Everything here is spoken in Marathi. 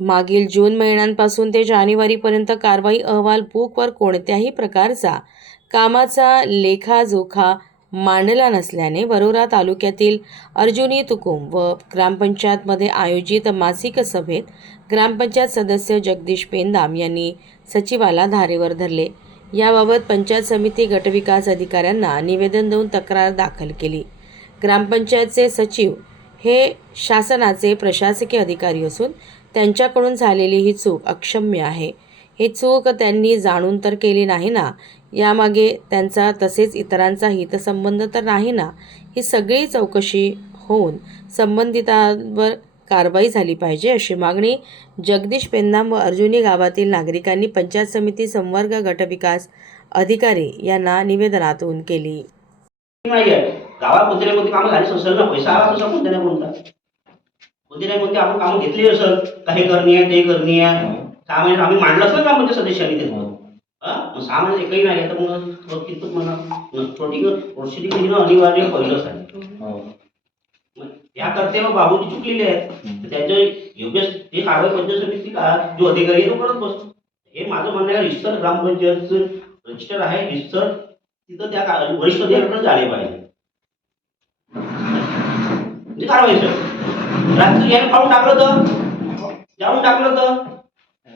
मागील जून महिन्यांपासून ते जानेवारीपर्यंत कारवाई अहवाल बुकवर कोणत्याही प्रकारचा कामाचा लेखाजोखा मांडला नसल्याने वरोरा तालुक्यातील अर्जुनी तुकुम व ग्रामपंचायतमध्ये आयोजित मासिक सभेत ग्रामपंचायत सदस्य जगदीश पेंदाम यांनी सचिवाला धारेवर धरले. याबाबत पंचायत समिती गटविकास अधिकाऱ्यांना निवेदन देऊन तक्रार दाखल केली. ग्रामपंचायतचे सचिव हे शासनाचे प्रशासकीय अधिकारी असून त्यांच्याकडून झालेली ही चूक अक्षम्य आहे. ही चूक त्यांनी जाणून तर केली नाही ना. यामागे त्यांचा तसेच इतरांचा हितसंबंध तर नाही ना. ही सगळी चौकशी होऊन संबंधितांवर कारवाई झाली पाहिजे अशी मागणी जगदीश पेंदाम व अर्जुनी गावातील नागरिकांनी पंचायत समिती संवर्ग गटविकास अधिकारी यांना निवेदनातून केली. गावात कोणत्या कामं झाली ना पैसा आला कोणता कोणती नाही कोणती आपण कामं घेतली असेल काही करणी आहे ते करणी आहे. सहा महिन्यात आम्ही मांडलं असेल का म्हणजे सदस्यांनी ते. हा? मग सहा महिन्यात एकही नाही तर मग कितपत म्हणा. प्रोसिडिंग घेणं अनिवार्य पहिलंच आहे. मग या करते मग बाबूजी चुकलेले आहेत. तर त्यांच्या योग्य जे कारवाई पंचायत समिती का जो अधिकारी आहे तो करत बसतो. हे माझं म्हणणं आहे रिस्टर ग्रामपंचायतचं रजिस्टर आहे रिस्टर तिथं त्या का- वरिष्ठ अधिकाऱ्याकडे झाले पाहिजे. म्हणजे कारवाई सर रात्री याने पाहून टाकलं तर जाऊन टाकलं तर